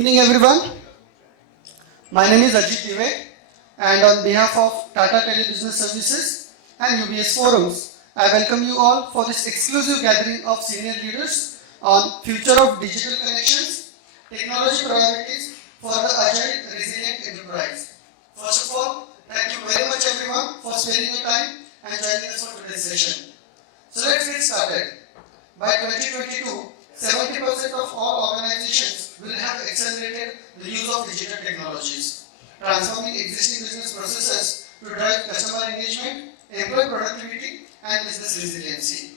Good evening everyone. My name is Ajit Dive and on behalf of Tata Telebusiness Services and UBS Forums, I welcome you all for this exclusive gathering of senior leaders on future of digital connections, technology priorities for the agile resilient enterprise. First of all, thank you very much everyone for sparing your time and joining us for today's session. So let's get started. By 2022, 70% of all organizations will have accelerated the use of digital technologies, transforming existing business processes to drive customer engagement, employee productivity, and business resiliency.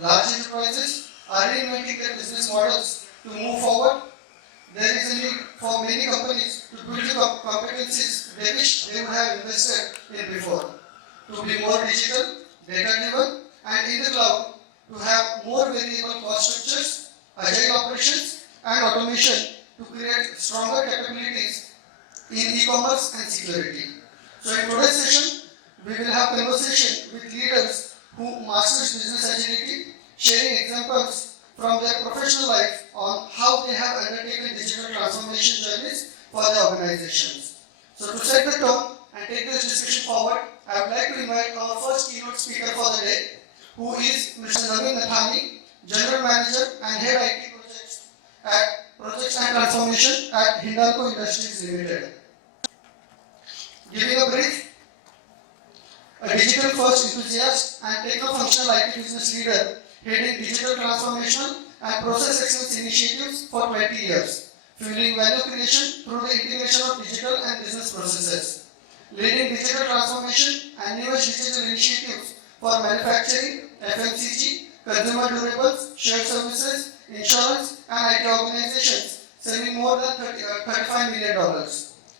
Large enterprises are reinventing their business models to move forward. There is a need for many companies to build the competencies they wish they would have invested in before, to be more digital, data-driven, and in the cloud, to have more variable cost structures, agile operations, and automation to create stronger capabilities in e-commerce and security. So in today's session, we will have conversation with leaders who masters business agility, sharing examples from their professional life on how they have undertaken digital transformation journeys for their organizations. So to set the tone and take this discussion forward, I would like to invite our first keynote speaker for the day, who is Mr. Navin Nathani, General Manager and Head IT Projects and Transformation at Hindalco Industries Limited. Giving a brief, a digital first enthusiast and techno-functional IT business leader heading digital transformation and process excellence initiatives for 20 years, fueling value creation through the integration of digital and business processes, leading digital transformation and newest digital initiatives for manufacturing, FMCG, consumer durables, shared services, insurance, and IT organizations, saving more than $35 million.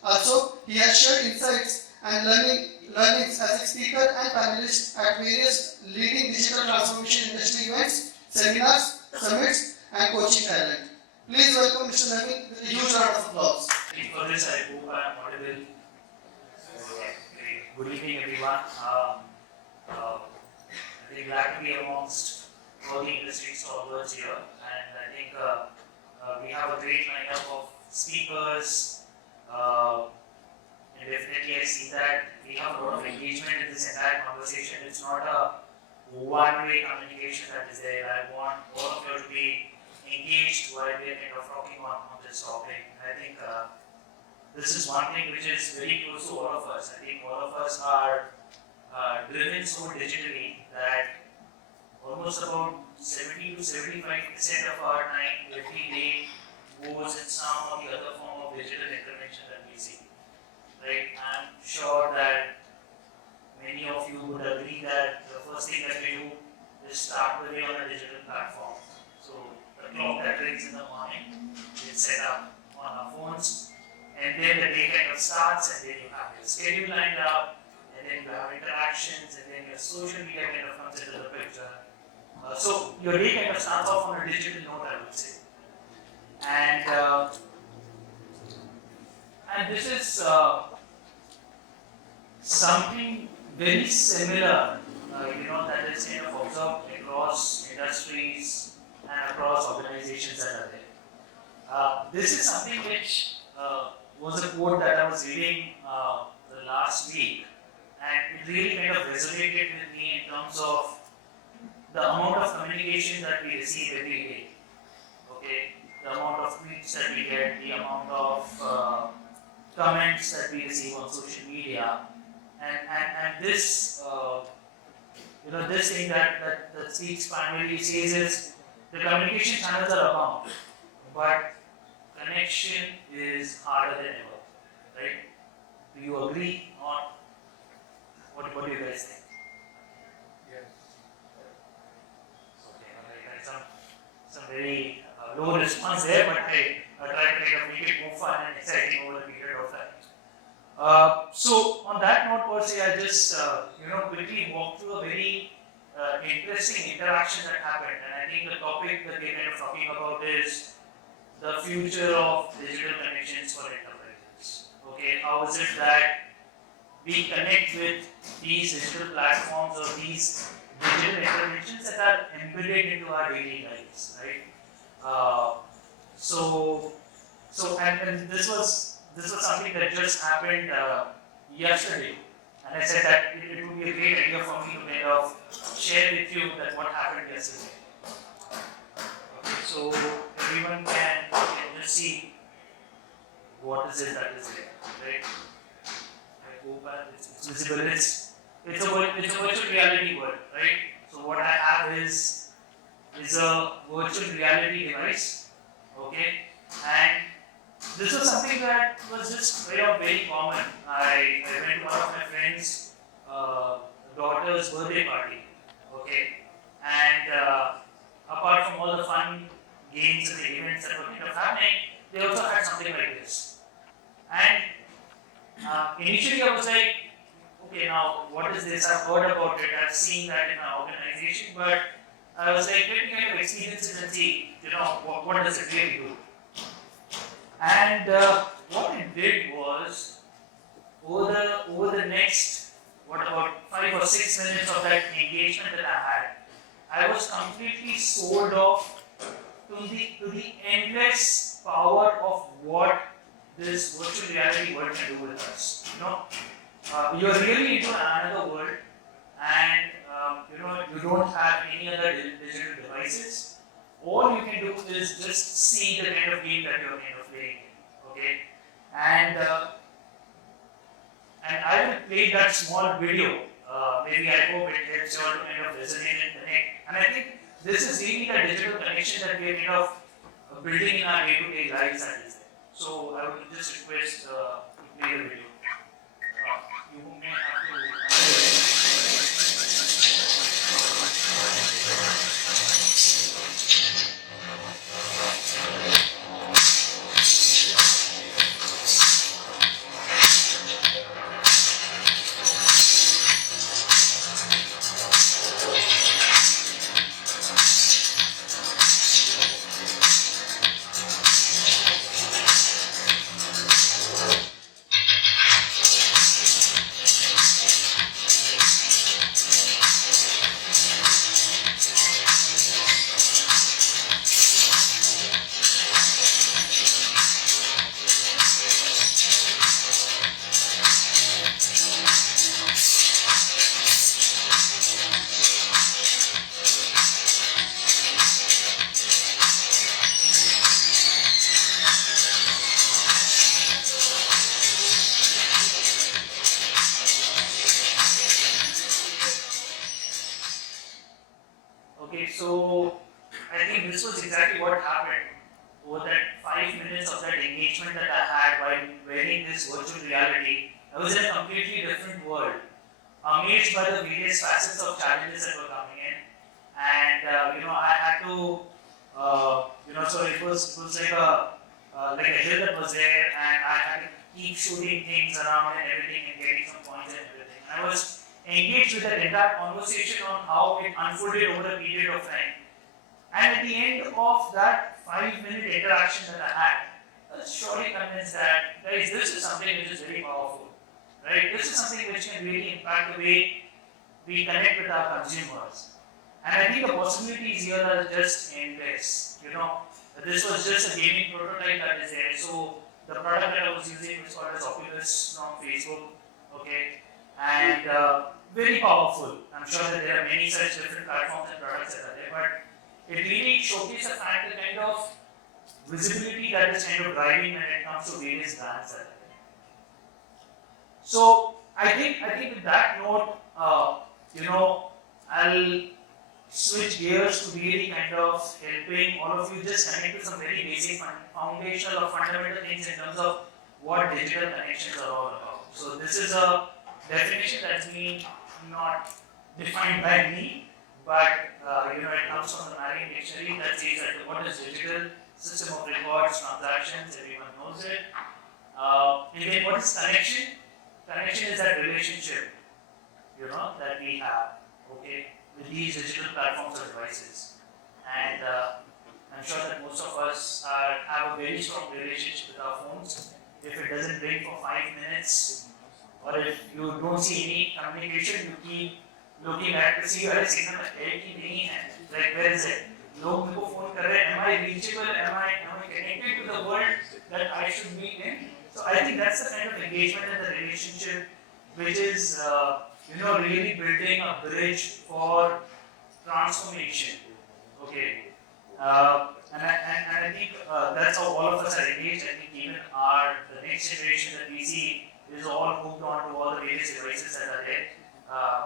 Also, he has shared insights and learnings as a speaker and panelist at various leading digital transformation industry events, seminars, summits, and coaching talent. Please welcome Mr. Navin with a huge round of applause. For this, I hope I am audible. Good evening, everyone. I'm very glad to be amongst all the industry stalwarts here, and I think we have a great lineup of speakers. And definitely, I see that we have a lot of engagement in this entire conversation. It's not a one-way communication that is there. I want all of you to be engaged while we are kind of talking on this topic. I think this is one thing which is very close to all of us. I think all of us are driven so digitally that almost about 70 to 75% of our time every day goes in some or the other form of digital intervention that we see. Right? I'm sure that many of you would agree that the first thing that we do is start the day on a digital platform. So the clock that rings in the morning is set up on our phones, and then the day kind of starts, and then you have your schedule lined up, and then you have interactions, and then your social media kind of comes into the picture. So your day kind of starts off on a digital note, I would say. And this is something very similar, that is kind of observed across industries and across organizations that are there. This is something which was a quote that I was reading the last week, and it really kind of resonated with me in terms of the amount of communication that we receive every day. Okay, the amount of tweets that we get, the amount of comments that we receive on social media, and this this thing that speaks primarily says is the communication channels are abound, but connection is harder than ever, right? Do you agree or what do you guys think? Yes. Okay, some very low response there, but hey, I try to kind of make it more fun and exciting over a period of time. So on that note, per se, I just quickly walk through a very interesting interaction that happened, and I think the topic that we're kind of talking about is the future of digital connections for enterprises. Okay, how is it that we connect with these digital platforms or these digital interventions that are embedded into our daily lives, right? So So and this was something that just happened yesterday, and I said that it would be a great idea for me to kind of share with you that what happened yesterday. Okay, so everyone can just see what is it that is there, right? I hope it's visible. It's a virtual reality world, right? So what I have is a virtual reality device, okay, and this was something that was just very common. I went to one of my friends' daughter's birthday party, okay, and apart from all the fun games and the events that were kind of happening, they also had something like this. And initially I was like, okay, now what is this? I've heard about it, I've seen that in our organization, but I was like, let me kind of experience it and see, what does it really do? And what it did was, over the next, about 5 or 6 minutes of that engagement that I had, I was completely sold off to the endless power of what this virtual reality world can do with us. You're really into another world, and you don't have any other digital devices. All you can do is just see the kind of game that you're kind of playing, okay? And I will play that small video. Maybe I hope it helps you all to kind of resonate and connect. And I think this is really the digital connection that we are kind of building in our day-to-day lives that is there. So I would just request to play the video. You may have to. Okay, so I think this was exactly what happened over that 5 minutes of that engagement that I had while wearing this virtual reality. I was in a completely different world, amazed by the various facets of challenges that were coming in, and I had to, so it was like a hill that was there, and I had to keep shooting things around and everything and getting some points and everything. And I was engaged with that entire conversation on how it unfolded over a period of time. And at the end of that 5-minute interaction that I had, I was surely convinced that, guys, this is something which is very powerful, right? This is something which can really impact the way we connect with our consumers. And I think the possibilities here are just endless. This was just a gaming prototype that is there. So the product that I was using was called as Oculus from Facebook, okay? And very powerful. I'm sure that there are many such different platforms and products that are there, but it really showcases the fact the kind of visibility that is kind of driving when it comes to various brands that are there. So I think with that note, I'll switch gears to really kind of helping all of you just connect to some very basic foundational or fundamental things in terms of what digital connections are all about. So this is a definition that's been not defined by me, but it comes from the Marriott dictionary that says that what is digital? System of records, transactions, everyone knows it. And then what is connection? Connection is that relationship, that we have, okay, with these digital platforms or devices. And I'm sure that most of us have a very strong relationship with our phones. If it doesn't ring for 5 minutes, or if you don't see any communication, you keep looking at to see where signal is, like where is it? लोग मेरे को phone कर रहे हैं, am I reachable, am I connected to the world that I should be in? So I think that's the kind of engagement and the relationship which is really building a bridge for transformation. Okay. And I think that's how all of us are engaged. I think even the next generation that we see is all moved on to all the various devices that are there.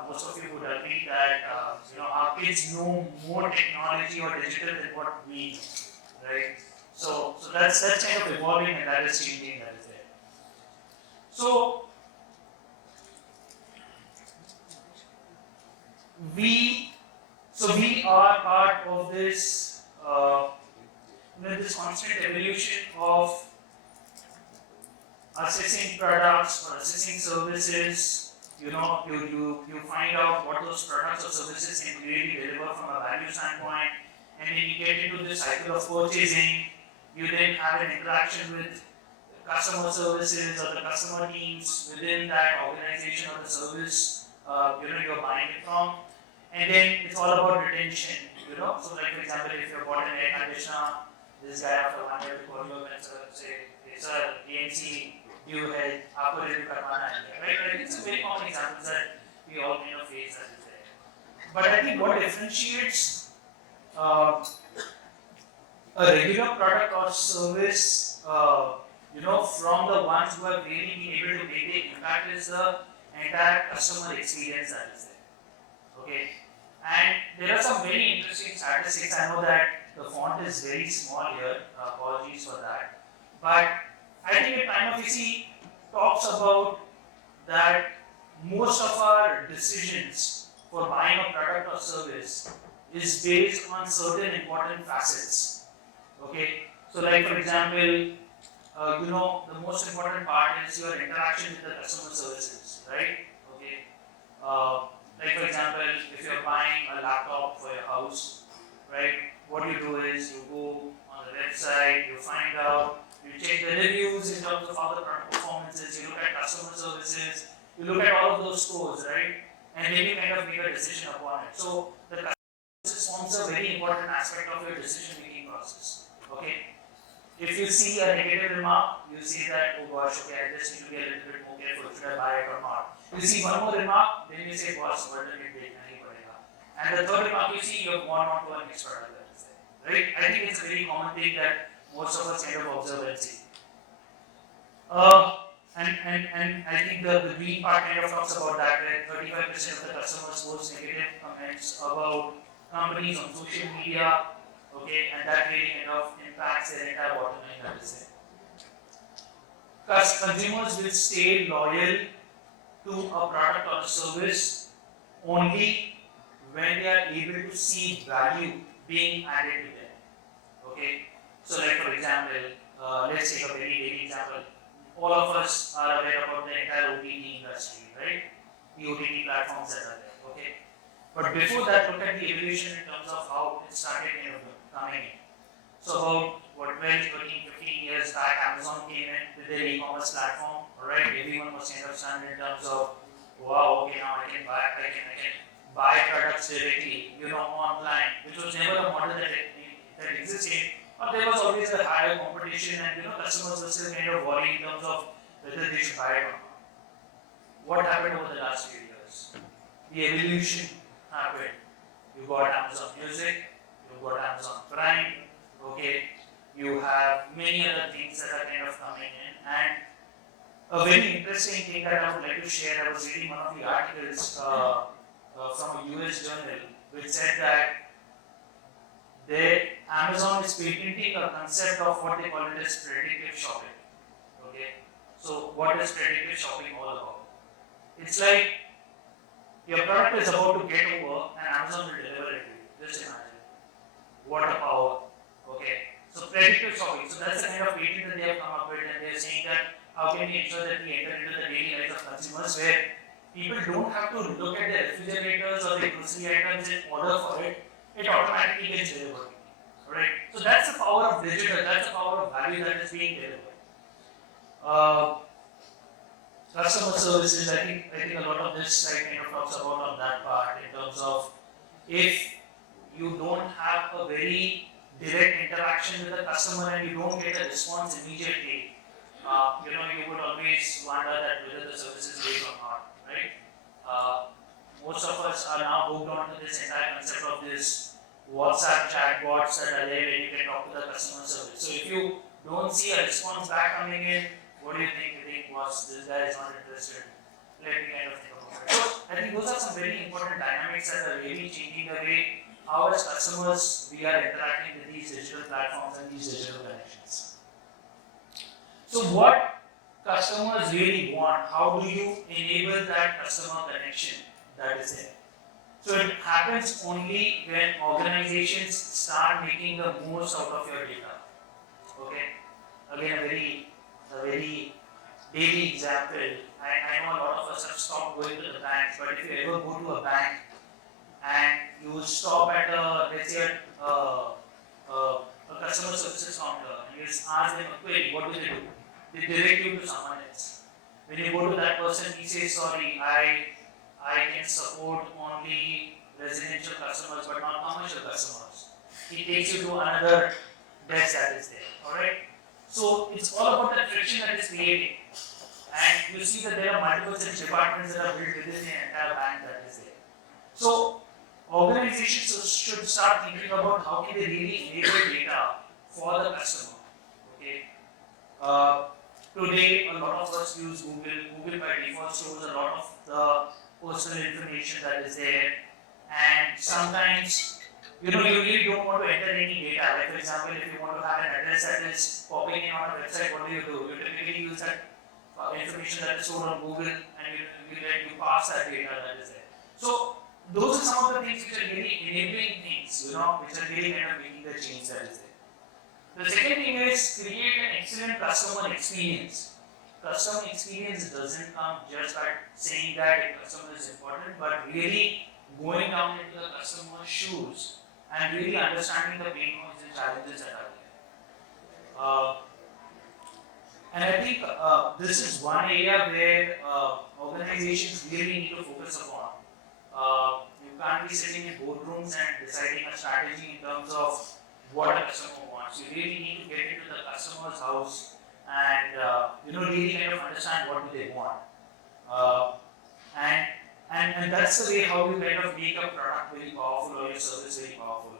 Most of you would agree that our kids know more technology or digital than what we, right? So that's kind of evolving and that is changing. That is there. So we are part of this this constant evolution of assessing products or assessing services. You find out what those products or services can really deliver from a value standpoint, and then you get into the cycle of purchasing. You then have an interaction with customer services or the customer teams within that organization or the service you're buying it from, and then it's all about retention. So like for example, if you're bought an air conditioner, this guy after 1 year will call you and say, hey sir, AMC due है, आपको review करवाना है, right? I think it's a very common example that we all kind of face that is there. But I think what differentiates a regular product or service, from the ones who have really been able to make the impact is the entire customer experience that is there. Okay, and there are some very interesting statistics. I know that the font is very small here. Apologies for that, but I think it kind of talks about that most of our decisions for buying a product or service is based on certain important facets. Okay, so like for example, the most important part is your interaction with the customer services, right? Okay, like for example, if you're buying a laptop for your house, right? What you do is you go on the website, you find out, you check the reviews in terms of how the product performance is, you look at customer services, you look at all of those scores, right? And then you kind of make a decision upon it. So the customer services forms a very important aspect of your decision making process. Okay? If you see a negative remark, you see that, oh gosh, okay, I just need to be a little bit more careful, should I buy it or not? You see one more remark, then you say, boss, what did it take? And the third remark you see, you have gone on to an next product that is there. Right? I think it's a very common thing that most of us kind of observe and see. And I think the green part kind of talks about that, where 35% of the customers post negative comments about companies on social media, okay, and that really kind of impacts their entire bottom line that is there. Consumers will stay loyal to a product or a service only when they are able to see value being added to them. Okay, so like for example, let's take a very daily example. All of us are aware about the entire OTT industry, right? The OTT platforms that are there. Okay, but before that, look at the evolution in terms of how it started coming in. So about 12, 13, 15 years back, Amazon came in with their e-commerce platform. Alright, everyone was kind of stunned in terms of, wow, okay, now I can buy products directly, online, which was never a model that existed. But there was always a higher competition, and customers were still kind of worried in terms of whether they should buy it or not. What happened over the last few years? The evolution happened. You got Amazon Music, you got Amazon Prime, okay, you have many other things that are kind of coming in, and a very interesting thing that I would like to share. I was reading one of the articles from a US journal which said that Amazon is patenting a concept of what they call it as predictive shopping. Okay, so what is predictive shopping all about? It's like your product is about to get over and Amazon will deliver it to you. Just imagine. What a power. Okay, so predictive shopping. So that's the kind of patent that they have come up with, and they are saying that how can we ensure that we enter into the daily lives of consumers where people don't have to look at their refrigerators or their grocery items and order for it. It automatically gets delivered. Right? So that's the power of digital, that's the power of value that is being delivered. Customer services, I think a lot of this slide kind of talks about on that part in terms of if you don't have a very direct interaction with the customer and you don't get a response immediately, you would always wonder that whether the service is great or not, right? Most of us are now hooked onto this entire concept of this WhatsApp chatbots that are there where you can talk to the customer service. So if you don't see a response back coming in, what do you think? You think, was this guy is not interested? Let me kind of think about it. So I think those are some very important dynamics that are really changing the way how as customers we are interacting with these digital platforms and these digital connections. So what customers really want, how do you enable that customer connection that is there? So it happens only when organizations start making the most out of your data. Okay? Again, a very daily example. I know a lot of us have stopped going to the banks, but if you ever go to a bank and you stop at let's say a customer services counter and you just ask them a query, what do? They direct you to someone else. When you go to that person, he says, sorry, I can support only residential customers but not commercial customers. He takes you to another desk that is there. Alright? So it's all about that friction that is creating. And you see that there are multiple such departments that are built within the entire bank that is there. So organizations should start thinking about how can they really enable data for the customer. Okay. Today, a lot of us use Google. Google by default shows a lot of the personal information that is there, and sometimes you really don't want to enter any data. Like for example, if you want to have an address that is popping in on a website, what do? You typically use that information that is stored on Google, and you pass that data that is there. So those are some of the things which are really enabling things, which are really kind of making the change that is there. The second thing is create an excellent customer experience. Customer experience doesn't come just by saying that a customer is important, but really going down into the customer's shoes and really understanding the pain points and challenges that are there. And I think this is one area where organizations really need to focus upon. You can't be sitting in boardrooms and deciding a strategy in terms of what a customer wants. You really need to get into the customer's house and really kind of understand what do they want. And that's the way how you kind of make a product very powerful or your service very powerful.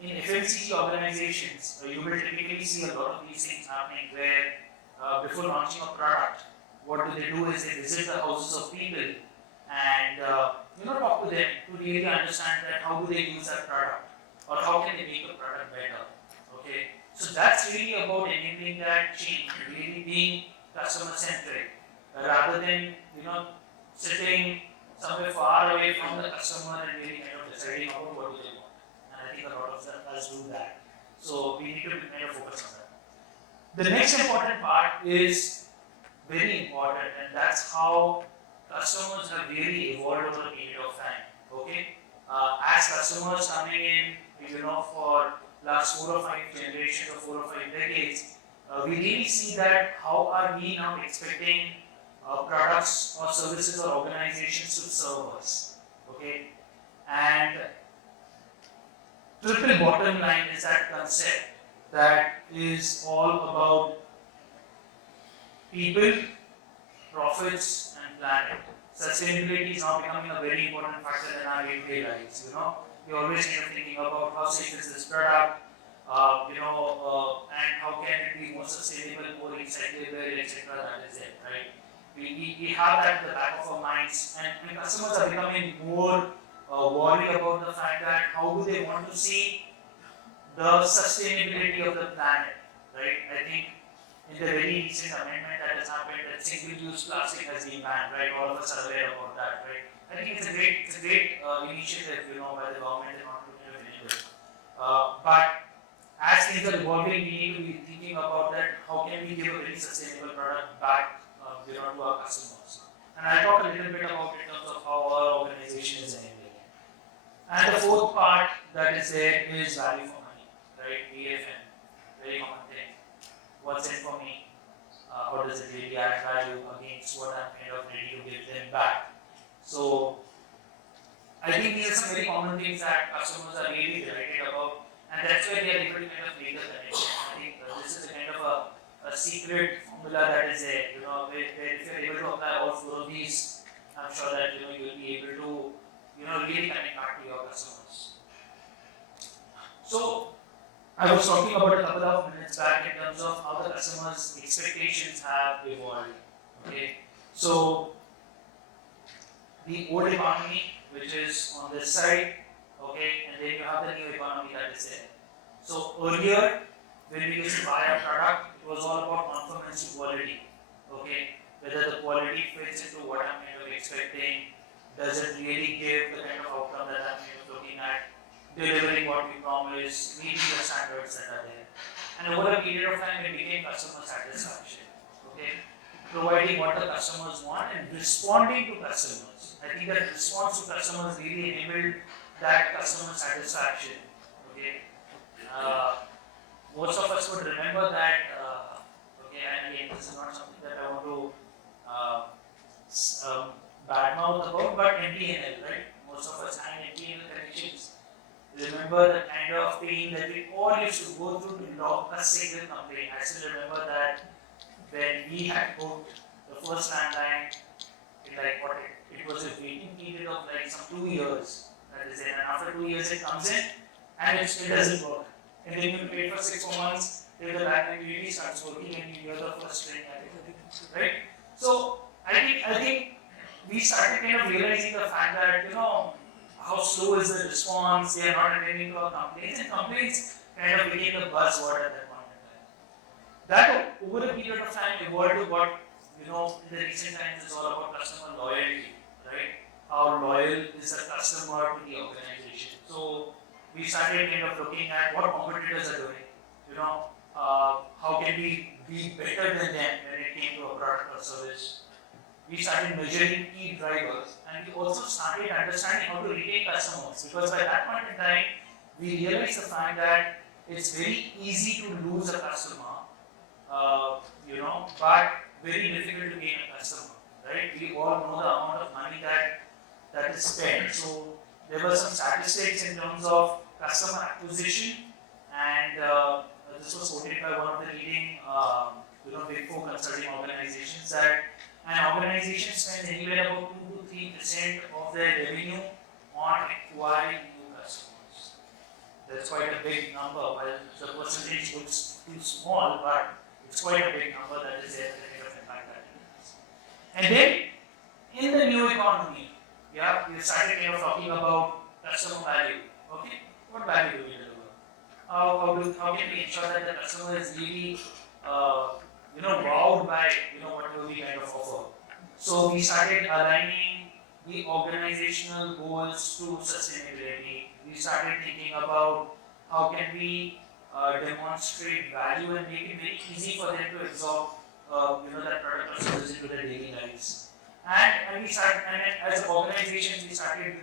In FMCG organizations, you will typically see a lot of these things happening where before launching a product, what do? Is they visit the houses of people and talk to them to really understand that how do they use that product or how can they make the product better. Okay, so that's really about enabling that change, really being customer centric rather than sitting somewhere far away from the customer and really kind of deciding about what do they want. And I think a lot of us do that. So we need to kind of focus on that. The next important part is very important, and that's how customers have really evolved over a period of time. Okay, as customers coming in, for last 4 or 5 generations or 4 or 5 decades, we really see that how are we now expecting products or services or organizations to serve us. Okay, and triple bottom line is that concept that is all about people, profits, and planet. Sustainability is now becoming a very important factor in our day-to-day lives. We're always kind of thinking about how safe is this product, and how can it be more sustainable, more recyclable, etc. That is it, right? We have that in the back of our minds, and customers are becoming more worried about the fact that how do they want to see the sustainability of the planet, right? I think in the very recent amendment that has happened, that single-use plastic has been banned, right? All of us are aware about that, right? I think it's a great initiative, by the government and not to enable it. But as things are evolving, we need to be thinking about that. How can we give a very sustainable product back, to our customers? And I'll talk a little bit about it in terms of how our organization is enabling it. And the fourth part that is there is value for money, right? VFM, very common thing. What's in for me? How does it really add value against what I'm kind of ready to give them back? So I think these are some very common things that customers are really delighted about, and that's where they are able to kind of make the connection. I think this is a kind of a secret formula that is there, where if you're able to apply all four of these, I'm sure that you'll be able to really connect back to your customers. So I was talking about a couple of minutes back in terms of how the customers' expectations have evolved. Okay, so the old economy, which is on this side, okay, and then you have the new economy that is there. So earlier, when we used to buy a product, it was all about conformance to quality, okay, whether the quality fits into what I'm kind of expecting, does it really give the kind of outcome that I'm kind of looking at, delivering what we promise, meeting the standards that are there. And over a period of time, it became customer satisfaction, okay, providing what the customers want and responding to customers. I think that response to customers really enabled that customer satisfaction. Okay, most of us would remember that. Okay, and again, this is not something that I want to badmouth about, but MTNL, right? Most of us had MTNL connections. Remember the kind of pain that we all used to go through to log a single complaint. I still remember that when we had booked the first landline, it was a waiting period of like some 2 years. That is it. And after 2 years it comes in and it still doesn't work. And then you wait for 6 more months till the landline really starts working and you hear the first ring, right? So I think we started kind of realizing the fact that how slow is the response, they are not attending to our complaints, and complaints kind of became the buzzword at that point in time. That over a period of time evolved to what in the recent times is all about customer loyalty, right? How loyal is the customer to the organization? So we started kind of looking at what competitors are doing. How can we be better than them when it came to a product or service? We started measuring key drivers, and we also started understanding how to retain customers, because by that point in time, we realized the fact that it's very easy to lose a customer, but very difficult to gain a customer, right? We all know the amount of money that is spent. So there were some statistics in terms of customer acquisition, and this was quoted by one of the leading, big four consulting organizations, that an organization spends anywhere about 2 to 3% of their revenue on acquiring new customers. That's quite a big number. While the percentage looks too small, but it's quite a big number that is there, the kind of impact that it has. And then, in the new economy, we started kind of talking about customer value. Okay, what value do we deliver? How can we ensure that the customer is really wowed by whatever we kind of offer? So we started aligning the organizational goals to sustainability. We started thinking about how can we demonstrate value and make it very easy for them to absorb that product or service into their daily lives. And as organizations, we started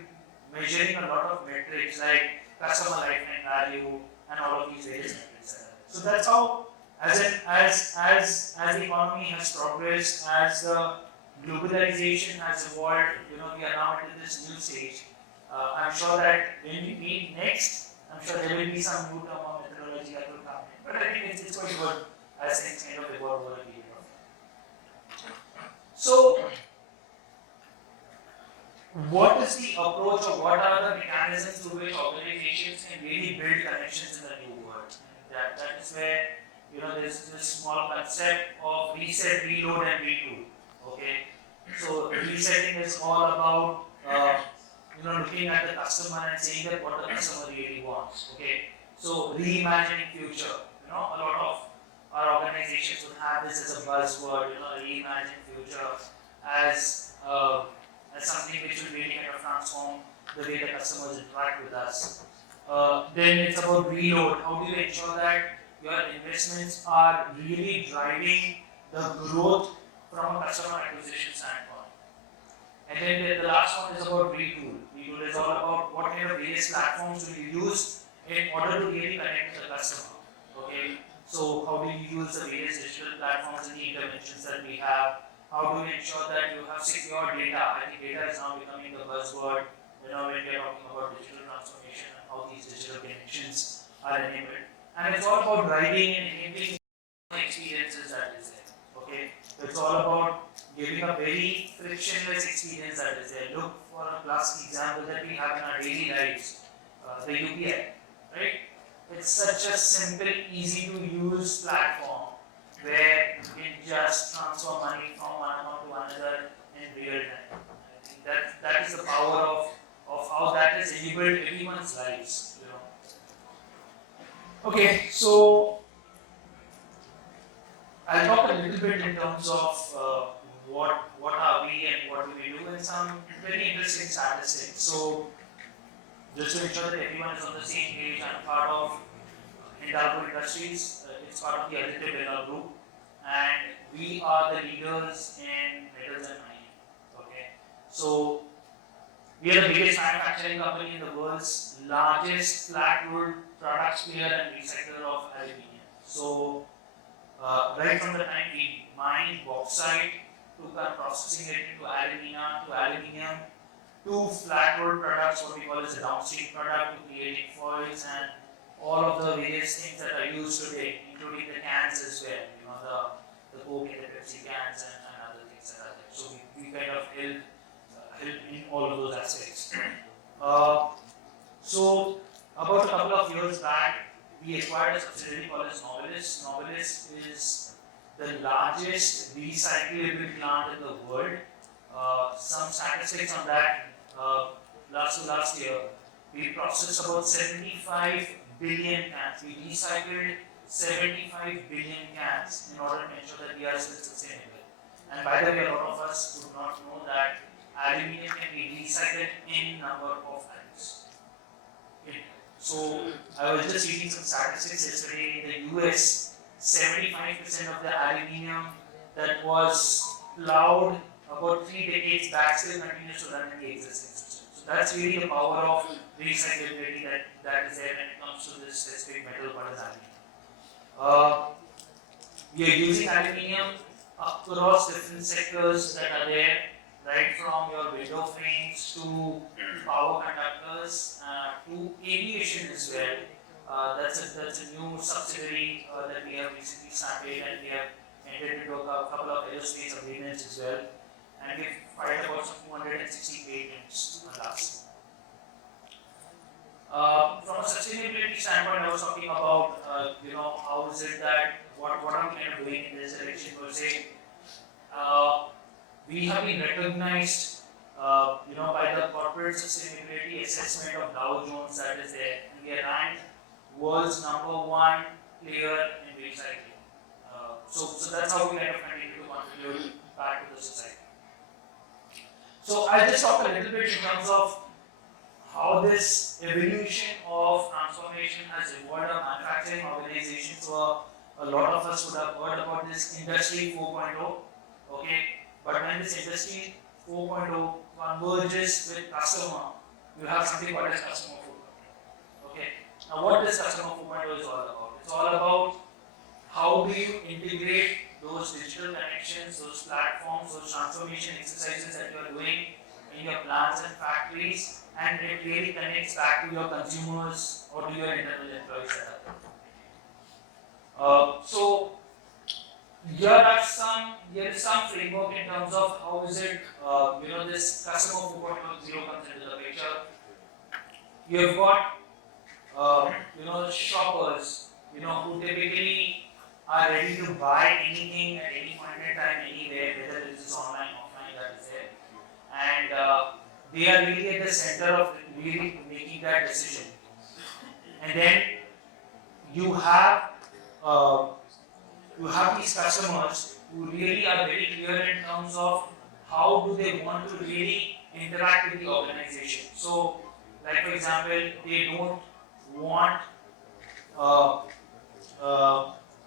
measuring a lot of metrics like customer lifetime value and all of these various metrics. So that's how, as the economy has progressed, as the globalization has evolved, we are now into this new stage. I'm sure that when we meet next, I'm sure there will be some new term or methodology that will come in. But I think it's quite good as things kind of evolve over a period of time. So, what is the approach, or what are the mechanisms through which organizations can really build connections in the new world? That is where there's this small concept of reset, reload, and retool. Okay, so resetting is all about looking at the customer and saying that what the customer really wants. Okay, so reimagining future. A lot of our organizations would have this as a buzzword. Reimagine future as something which will really kind of transform the way the customers interact with us. Then it's about reload. How do you ensure that your investments are really driving the growth from a customer acquisition standpoint? And then the last one is about retool. Retool is all about what kind of various platforms do you use in order to really connect with the customer. Okay, so how do you use the various digital platforms and the interventions that we have? How do you ensure that you have secure data? I think data is now becoming the buzzword. when we are talking about digital transformation and how these digital connections are enabled. And it's all about driving and enabling experiences that is there. Okay, so it's all about giving a very frictionless experience that is there. Look for a classic example that we have in our daily lives, the UPI, right? It's such a simple, easy to use platform where you can just transfer money from one account to another in real time. I think that is the power of how that has enabled everyone's lives. Okay, so I'll talk a little bit in terms of what are we and what do we do, and some very interesting statistics. So just to ensure that everyone is on the same page, I'm part of Hindalco Industries. It's part of the Aditya Birla Group, and we are the leaders in metals and mining. Okay, so we are the biggest manufacturing company in the world's largest flat rolled products player and recycler of aluminium. So right from the time we mine bauxite to processing it into aluminium to flat rolled products, what we call as a downstream product, to creating foils and all of the various things that are used today, including the cans as well, the Coke and the Pepsi cans and other things that are there. So we kind of help in all of those aspects. So about a couple of years back, we acquired a subsidiary called as Novelis. Novelis is the largest recyclable plant in the world. Some statistics on that, last year, we processed about 75 billion cans. We recycled 75 billion cans in order to ensure that we are still sustainable. And by the way, a lot of us would not know that aluminium can be recycled in number of times. So I was just reading some statistics yesterday. In the US, 75% of the aluminium that was plowed about 3 decades back still continues to run in the existing system. So that's really the power of recyclability that is there when it comes to this specific metal called as aluminium. We are using aluminium across different sectors that are there, right from your window frames to power conductors to aviation as well. That's a new subsidiary that we have recently started, and we have entered into a couple of aerospace agreements as well. And we've filed about some 260 patents last. From a sustainability standpoint, I was talking about how is it that what are we kind of doing in this direction per se. We have been recognized, by the corporate sustainability assessment of Dow Jones that is there. And we are ranked world's #1 player in recycling. So that's how we kind of continue to contribute back to the society. So I'll just talk a little bit in terms of how this evolution of transformation has evolved our manufacturing organization. So a lot of us would have heard about this Industry 4.0. Okay, but when this Industry 4.0 converges with customer, you have something called as customer 4.0. Okay, now what this customer 4.0 is all about? It's all about how do you integrate those digital connections, those platforms, those transformation exercises that you are doing in your plants and factories, and it really connects back to your consumers or to your internal employees that are there. So here is some framework in terms of how is it this customer 4.0 comes into the picture. You have got the shoppers who typically are ready to buy anything at any point in time, anywhere, whether it is online, offline, that is there. And they are really at the center of really making that decision. And then you have these customers who really are very clear in terms of how do they want to really interact with the organization. So, like for example, they don't want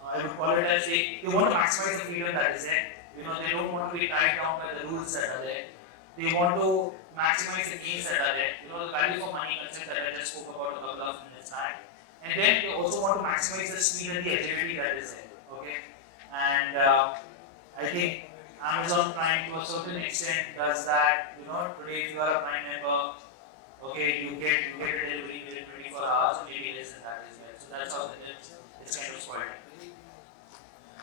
I would call it as they want to maximize the freedom that is there. They don't want to be tied down by the rules that are there. They want to maximize the gains that are there. The value for money concept that I just spoke about a couple of minutes back. And then they also want to maximize the speed and the agility that is there. Okay, and I think Amazon Prime to a certain extent does that. Today if you are a Prime member, Okay, you get a delivery within 24 hours, or maybe less than that as well. So that's how it's kind of spoiled.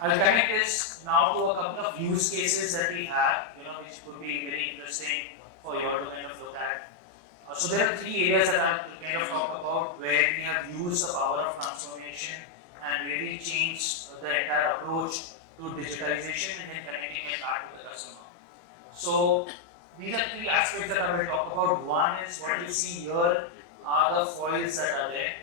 I'll connect this now to a couple of use cases that we have, which could be very interesting for you all to kind of look at. So there are three areas that I'll kind of talk about where we have used the power of transformation and really changed the entire approach to digitalization and then connecting it back to the customer. So these are three aspects that I will talk about. One is what you see here are the foils that are there.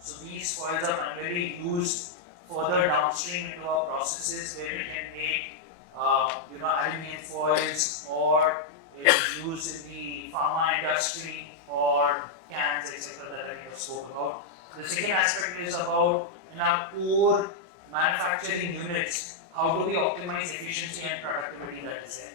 So these foils are primarily used further downstream into our processes where we can make aluminum foils, or it is used in the pharma industry or cans, etc. that I spoke about. The second aspect is about in our core manufacturing units, how do we optimize efficiency and productivity that is there.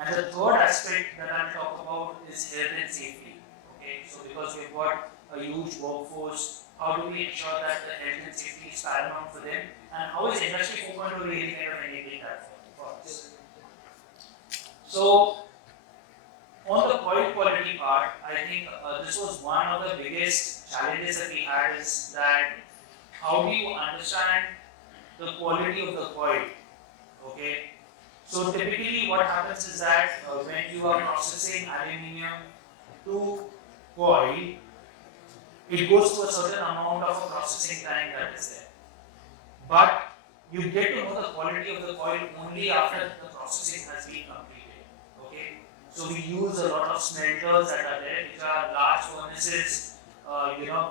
And the third aspect that I will talk about is health and safety. Okay, so because we've got a huge workforce, how do we ensure that the health and safety is paramount for them, and how is Industry 4.0 really kind of enabling that for us? So, on the coil quality part, I think this was one of the biggest challenges that we had, is that how do you understand the quality of the coil? Okay, so typically what happens is that when you are processing aluminium to coil, it goes to a certain amount of a processing time that is there. But you get to know the quality of the coil only after the processing has been completed. Okay, so we use a lot of smelters that are there, which are large furnaces,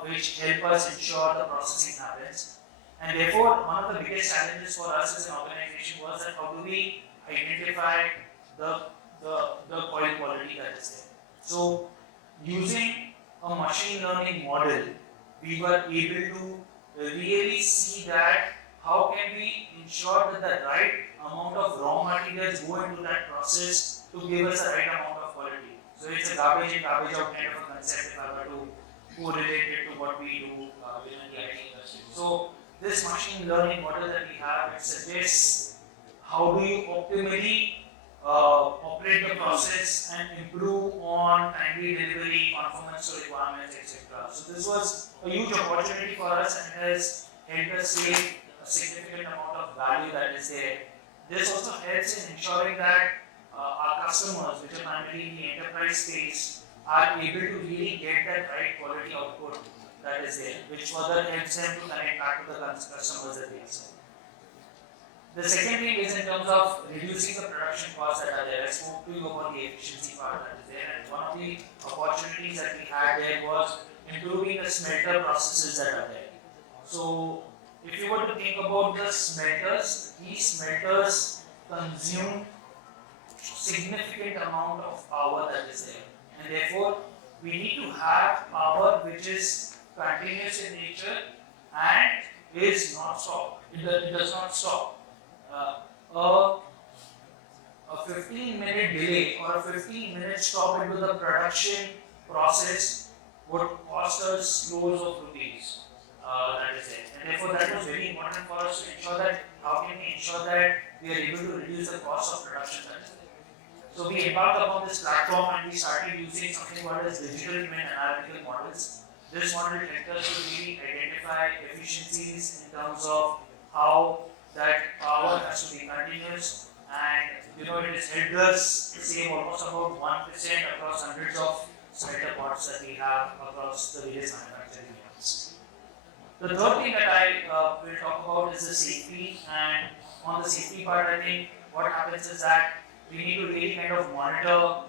which help us ensure the processing happens. And therefore, one of the biggest challenges for us as an organization was that how do we identify the coil quality that is there. So, using a machine learning model, we were able to really see that how can we ensure that the right amount of raw materials go into that process to give us the right amount of quality. So it's a garbage in, garbage out kind of a concept if I were to correlate it to what we do within the IT industry. So this machine learning model that we have, it suggests how do you optimally operate the process and improve on timely delivery, conformance to requirements, etc. So this was a huge opportunity for us and has helped us save a significant amount of value that is there. This also helps in ensuring that our customers, which are primarily in the enterprise space, are able to really get that right quality output that is there, which further helps them to connect back to the customers that they serve. The second thing is in terms of reducing the production costs that are there. I spoke to you about the efficiency part that is there, and one of the opportunities that we had there was improving the smelter processes that are there. So, if you were to think about the smelters, these smelters consume significant amount of power that is there, and therefore we need to have power which is continuous in nature and is not stop. It does not stop. A 15-minute delay or a 15-minute stop into the production process would cost us crores of rupees. That is it. And therefore, that was very important for us to ensure that how can we ensure that we are able to reduce the cost of production that is there. So we embarked upon this platform and we started using something called as digital twin analytical models. This model helped us to really identify efficiencies in terms of how that power has to be continuous, and it has helped us save almost about 1% across hundreds of smelter pots that we have across the various manufacturing units. The third thing that I will talk about is the safety, and on the safety part, I think what happens is that we need to really kind of monitor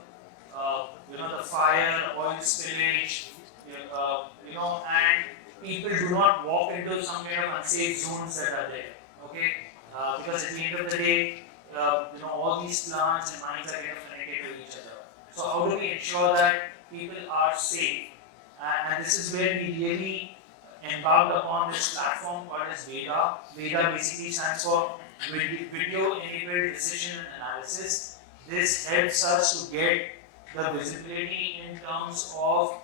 the fire, oil spillage, and people do not walk into some kind of unsafe zones that are there. Okay, because at the end of the day, all these plants and mines are kind of connected to each other. So how do we ensure that people are safe? And this is where we really embarked upon this platform called as VEDA. VEDA basically stands for Video Enabled Decision Analysis. This helps us to get the visibility in terms of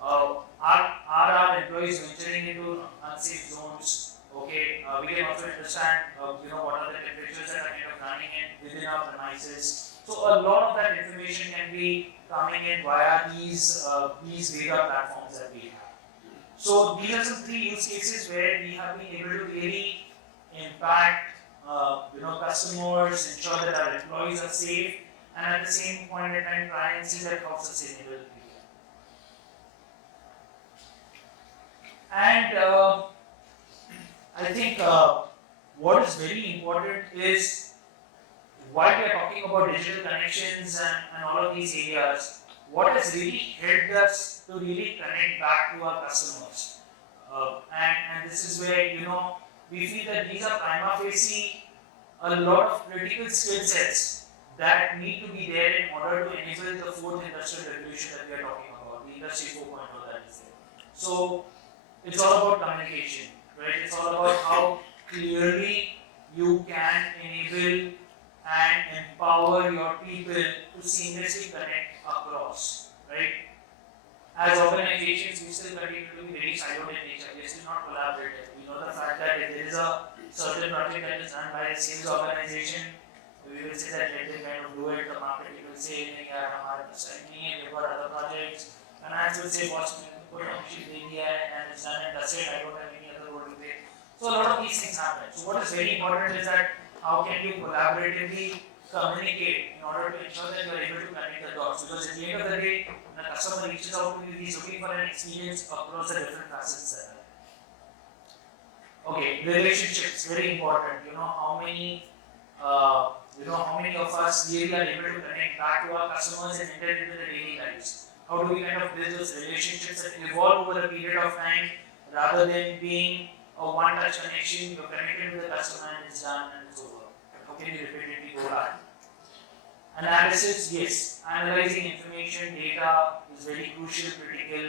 are our employees venturing into unsafe zones. Okay, we can also understand what are the temperatures that are kind of running in within our premises. So a lot of that information can be coming in via these data platforms that we have. So these are some three use cases where we have been able to really impact customers, ensure that our employees are safe, and at the same point in time try and see that how sustainable we are. And I think what is very important is while we are talking about digital connections and all of these areas, what has really helped us to really connect back to our customers. And this is where, we feel that these are prima facie a lot of critical skill sets that need to be there in order to enable the fourth industrial revolution that we are talking about, the industry 4.0 that is there. So it's all about communication, right? It's all about how clearly you can enable and empower your people to seamlessly connect across, right? As organizations, we still continue to be very siloed in nature. We are still not collaborative. We know the fact that if there is a certain project that is done by a sales organization, we will say that let them kind of do it. The marketing will say, yeah, we've got other projects. Finance will say, boss, put a sheet and it's done and that's it. I don't have any other role to play. So a lot of these things happen. So what is very important is that how can you collaboratively communicate in order to ensure that you are able to connect the dots. Because at the end of the day, when a customer reaches out to you, he is looking for an experience across the different facets that are. Okay, relationships, very important. How many of us really are able to connect back to our customers and enter into their daily lives? How do we kind of build those relationships that evolve over a period of time rather than being a one-touch connection, you're connected with the customer and it's done and it's over. How can you repeatedly go back? Analysis, yes. Analyzing information, data is very crucial, critical,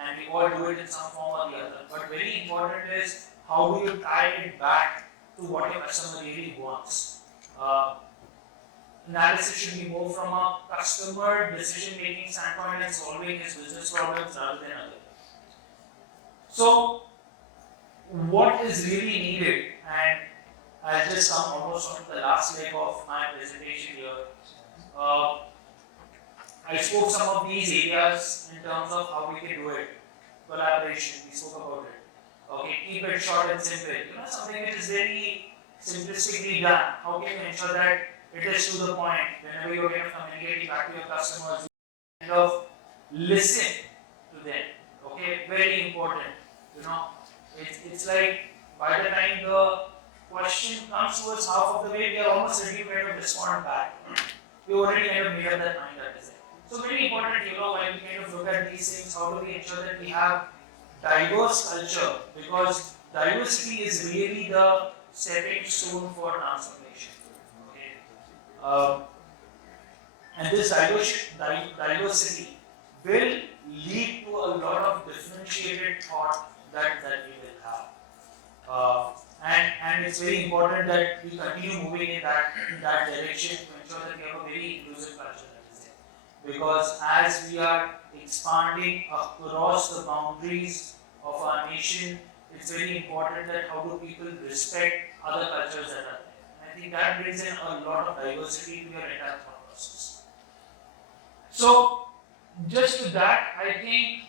and we all do it in some form or the other. But very important is how do you tie it back to what your customer really wants. Analysis should be more from a customer decision-making standpoint and solving his business problems rather than other. So, what is really needed, and I'll just come almost on to the last leg of my presentation here. I spoke some of these areas in terms of how we can do it. Collaboration, we spoke about it. Okay, keep it short and simple. Something which is very simplistically done. How can you ensure that it is to the point whenever you're kind of communicating back to your customers, you kind of listen to them. Okay, very important. It's like by the time the question comes towards half of the way, we are almost ready to kind of respond back. We already kind of made up that mind that is there. So very important, while we kind of look at these things, how do we ensure that we have diverse culture? Because diversity is really the stepping stone for transformation. Okay. And this diversity will lead to a lot of differentiated thought that we will have. And it's very important that we continue moving in that direction to ensure that we have a very inclusive culture that is there. Because as we are expanding across the boundaries of our nation, it's very important that how do people respect other cultures that are there. And I think that brings in a lot of diversity to your entire thought process. So, just to that, I think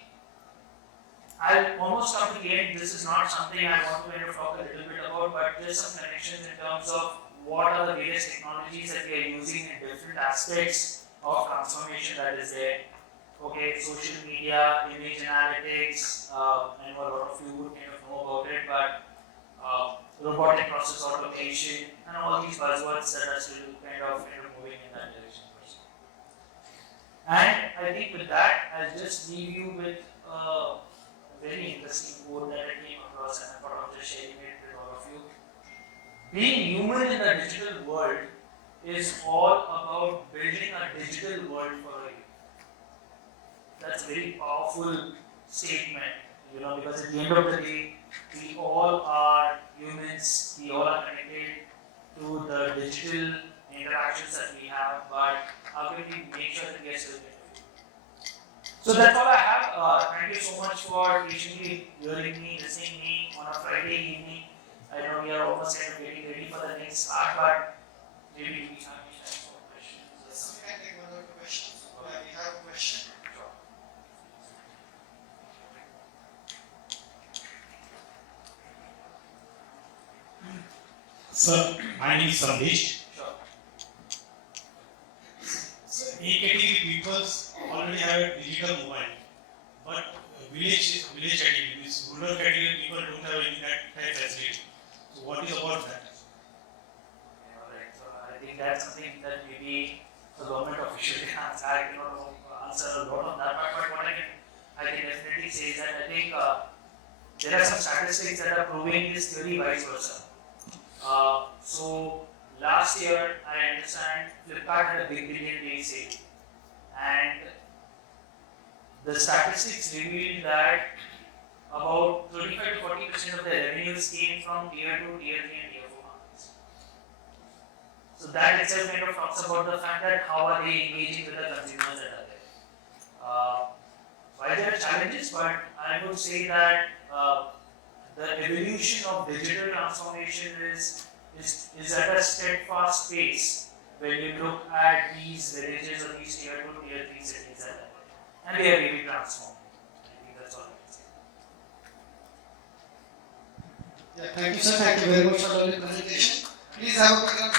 I'll almost come to the end. This is not something I want to kind of talk a little bit about, but just some connections in terms of what are the various technologies that we are using in different aspects of transformation that is there. Okay, social media, image analytics, I know a lot of you would kind of know about it, but robotic process automation, and all these buzzwords that are still kind of moving in that direction. And I think with that, I'll just leave you with a very interesting quote that I came across, and I thought of just sharing it with all of you. Being human in the digital world is all about building a digital world for you. That's a very powerful statement, because at the end of the day, we all are humans, we all are connected to the digital interactions that we have, but how can we make sure that we are still connected? So that's all I have. Thank you so much for patiently hearing me, listening to me on a Friday evening. I know we are almost kind of getting ready for the next part, but maybe we have any time for questions or something. Sir, my name is Sandesh. Sure. Sir, A category people already have a digital mobile, but village category means rural category people don't have any that type facility. So what is about that? Alright, so I think that's something that maybe the government official can answer. I cannot answer a lot on that part, but what I can definitely say is that I think there are some statistics that are proving this theory vice versa. So last year, I understand Flipkart had a big billion day sale, and the statistics revealed that about 35 to 40% of the revenues came from tier 2, tier 3, and tier 4 markets. So that itself kind of talks about the fact that how are they engaging with the consumers that are there. While there are challenges, but I would say that the evolution of digital transformation is at a steadfast pace when you look at these villages or these tier 2, tier 3 cities that are there. And they are really transformed. I think that's all I can say. Yeah, thank you, sir. Thank you very much for your presentation. Please have a background